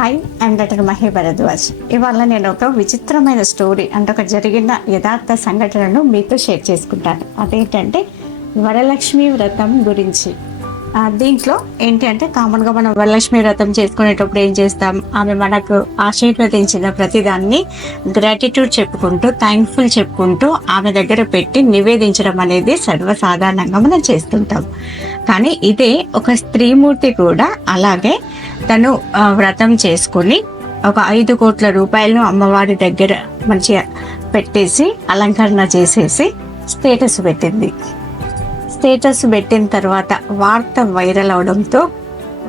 Hi, I'm doctor Mahi Bharadwaj. ఇవాళ నేను ఒక విచిత్రమైన స్టోరీ అంటే ఒక జరిగిన యథార్థ సంఘటనను మీతో షేర్ చేసుకుంటాను. అదేంటంటే వరలక్ష్మి వ్రతం గురించి. దీంట్లో ఏంటి అంటే కామన్గా మనం వరలక్ష్మి వ్రతం చేసుకునేటప్పుడు ఏం చేస్తాం, ఆమె మనకు ఆశీర్వదించిన ప్రతిదాన్ని గ్రాటిట్యూడ్ చెప్పుకుంటూ, థ్యాంక్ఫుల్ చెప్పుకుంటూ ఆమె దగ్గర పెట్టి నివేదించడం అనేది సర్వసాధారణంగా మనం చేస్తుంటాం. కానీ ఇదే ఒక స్త్రీమూర్తి కూడా అలాగే తను వ్రతం చేసుకుని ఒక 5 కోట్ల రూపాయలను అమ్మవారి దగ్గర మంచిగా పెట్టేసి అలంకరణ చేసేసి స్టేటస్ పెట్టింది. స్టేటస్ పెట్టిన తర్వాత వార్త వైరల్ అవడంతో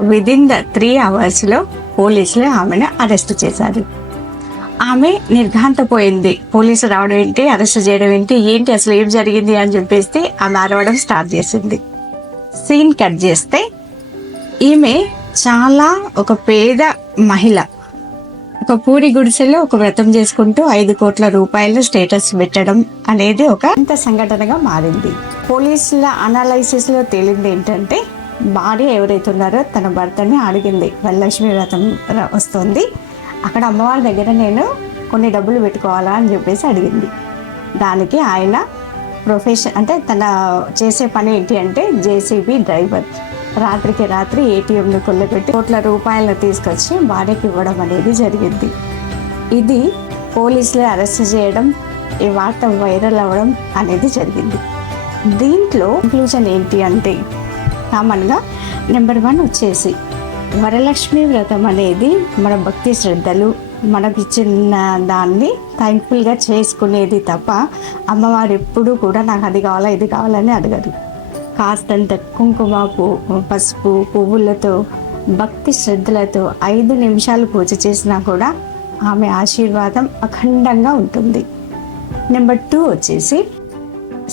విదిన్ ద 3 అవర్స్లో పోలీసులు ఆమెను అరెస్ట్ చేశారు. ఆమె నిర్ఘాంతపోయింది. పోలీసు రావడం ఏంటి, అరెస్ట్ చేయడం ఏంటి, ఏంటి అసలు ఏం జరిగింది అని చెప్పేసి ఆమె అరవడం స్టార్ట్ చేసింది. సీన్ కట్ చేస్తే ఈమె చాలా ఒక పేద మహిళ ఒక పూరి గుడిసెలో ఒక వ్రతం చేసుకుంటూ 5 కోట్ల రూపాయలు స్టేటస్ పెట్టడం అనేది ఒక అంత సంఘటనగా మారింది. పోలీసుల అనాలైసిస్లో తేలింది ఏంటంటే భార్య ఎవరైతే ఉన్నారో తన భర్తని అడిగింది, వరలక్ష్మి వ్రతం వస్తుంది, అక్కడ అమ్మవారి దగ్గర నేను కొన్ని డబ్బులు పెట్టుకోవాలా అని చెప్పేసి అడిగింది. దానికి ఆయన ప్రొఫెషన్ అంటే తన చేసే పని ఏంటి అంటే జేసీబీ డ్రైవర్. రాత్రికి రాత్రి ఏటీఎంను కొల్లగొట్టి కోట్ల రూపాయలను తీసుకొచ్చి భార్యకి ఇవ్వడం అనేది జరిగింది. ఇది పోలీసులు అరెస్ట్ చేయడం, ఈ వార్త వైరల్ అవ్వడం అనేది జరిగింది. దీంట్లో కంక్లూజన్ ఏంటి అంటే కామన్గా నెంబర్ 1 వచ్చేసి వరలక్ష్మి వ్రతం అనేది మన భక్తి శ్రద్ధలు మనకి ఇచ్చిన దాన్ని థ్యాంక్ఫుల్గా చేసుకునేది తప్ప అమ్మవారు ఎప్పుడూ కూడా నాకు అది కావాలా ఇది కావాలని అడగదు. కాస్తంత కుంకుమ పసుపు పువ్వులతో భక్తి శ్రద్ధలతో 5 నిమిషాలు పూజ చేసినా కూడా ఆమె ఆశీర్వాదం అఖండంగా ఉంటుంది. నెంబర్ 2 వచ్చేసి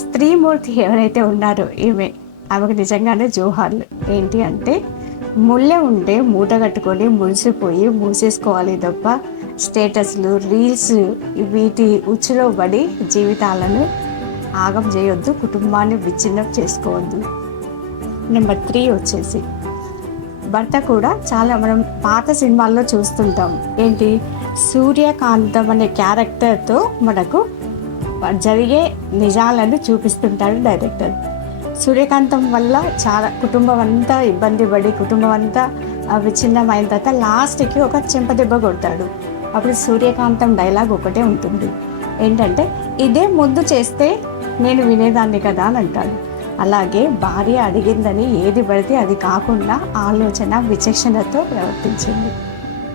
స్త్రీమూర్తి ఎవరైతే ఉన్నారో ఆమెకు నిజంగానే జోహార్లు. ఏంటి అంటే ముళ్ళె ఉంటే మూట కట్టుకొని మురిసిపోయి మూసేసుకోవాలి తప్ప స్టేటస్లు రీల్స్ వీటి ఉచ్చులో పడి జీవితాలను ఆగం చేయొద్దు, కుటుంబాన్ని విచ్ఛిన్నం చేసుకోవద్దు. నెంబర్ 3 వచ్చేసి భర్త కూడా చాలా మనం పాత సినిమాల్లో చూస్తుంటాం. ఏంటి సూర్యకాంతం అనే క్యారెక్టర్తో మనకు జరిగే నిజాలను చూపిస్తుంటాడు డైరెక్టర్. సూర్యకాంతం వల్ల చాలా కుటుంబం అంతా ఇబ్బంది పడి కుటుంబం అంతా విచ్ఛిన్నమైన తర్వాత లాస్ట్కి ఒక చెంపదెబ్బ కొడతాడు. అప్పుడు సూర్యకాంతం డైలాగ్ ఒకటే ఉంటుంది, ఏంటంటే ఇదే ముందు చేస్తే నేను వినేదాన్ని కదా అని అంటాడు. అలాగే భార్య అడిగిందని ఏది పడితే అది కాకుండా ఆలోచన విచక్షణతో ప్రవర్తించింది.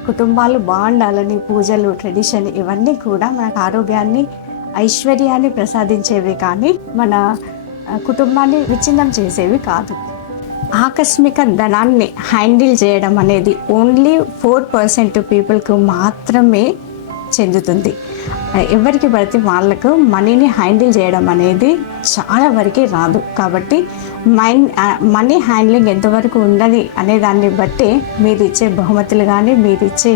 కుటుంబాలు బాగుండాలని పూజలు ట్రెడిషన్ ఇవన్నీ కూడా మనకు ఆరోగ్యాన్ని ఐశ్వర్యాన్ని ప్రసాదించేవి కానీ మన కుటుంబాన్ని విచ్ఛిన్నం చేసేవి కాదు. ఆకస్మిక ధనాన్ని హ్యాండిల్ చేయడం అనేది ఓన్లీ 4% పీపుల్కు మాత్రమే చెందుతుంది. ఎవరికి పడితే వాళ్ళకు మనీని హ్యాండిల్ చేయడం అనేది చాలా వరకే రాదు. కాబట్టి మనీ హ్యాండ్లింగ్ ఎంతవరకు ఉన్నది అనే దాన్ని బట్టి మీరు ఇచ్చే బహుమతులు కానీ మీరు ఇచ్చే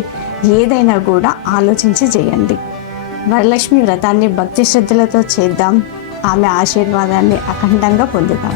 ఏదైనా కూడా ఆలోచించి చేయండి. వరలక్ష్మి వ్రతాన్ని భక్తి శ్రద్ధలతో చేద్దాం, ఆమె ఆశీర్వాదాన్ని అఖండంగా పొందుతాం.